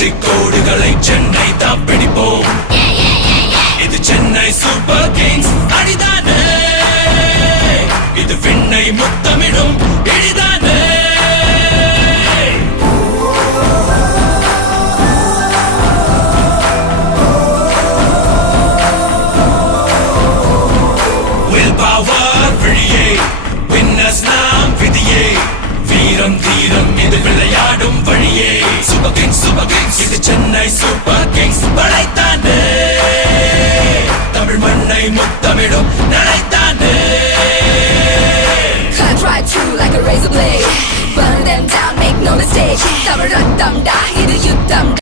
வெற்றி கோடுகளை சென்னை தான் பிடிப்போம். இது சென்னை சூப்பர் கிங்ஸ் அடிதானே, இது விண்ணை முத்தமிடும் இடிதானே. Will power விழியே, winners நாம் விதியே, வீரம் தீரம் இது விளையாடும் வழியே. சூப்பர் கிங்ஸ் இது சென்னை சூப்பர் கிங்ஸ் படைத்தானே, தமிழ் மண்ணை முத்தமிடும் நடைத்தானே. Cut right through like a razor blade, burn them down, make no mistake. Tamil ரத்தம் டா, இது யுத்தம்.